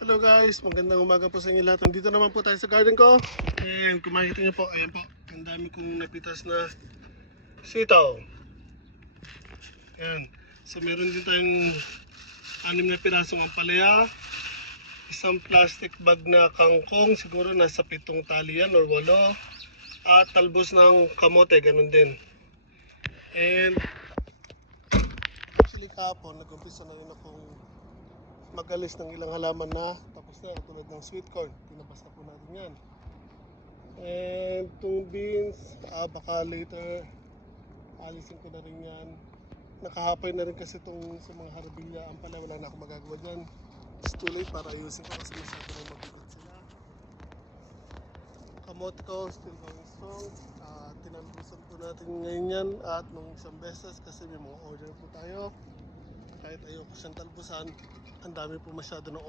Hello guys, magandang umaga po sa inyo lahat. Nandito naman po tayo sa garden ko. And kung makikita nyo po, ayan po, ang dami kong napitas na sitaw. Ayan. So meron din tayong 6 na pirasong ampalaya, isang plastic bag na kangkong, siguro nasa 7 tali yan or 8, at talbos ng kamote, ganun din. And actually kahapon, nag-umpisa na rin akong magalis ng ilang halaman na tapos na, tulad ng sweet corn, tinabas na po natin yan. And itong beans, baka later alisin ko na rin yan. Nakahapay na rin kasi itong sa mga harabilya ang pala, wala na akong magagawa dyan. It's too late para ayusin ko kasi masyado na mabigat sila. Kamote ko still going strong. Tinambusan po natin ngayon yan at nung isang beses kasi may mga order po tayo. Kahit ayoko siyang talbusan, ang dami po masyado na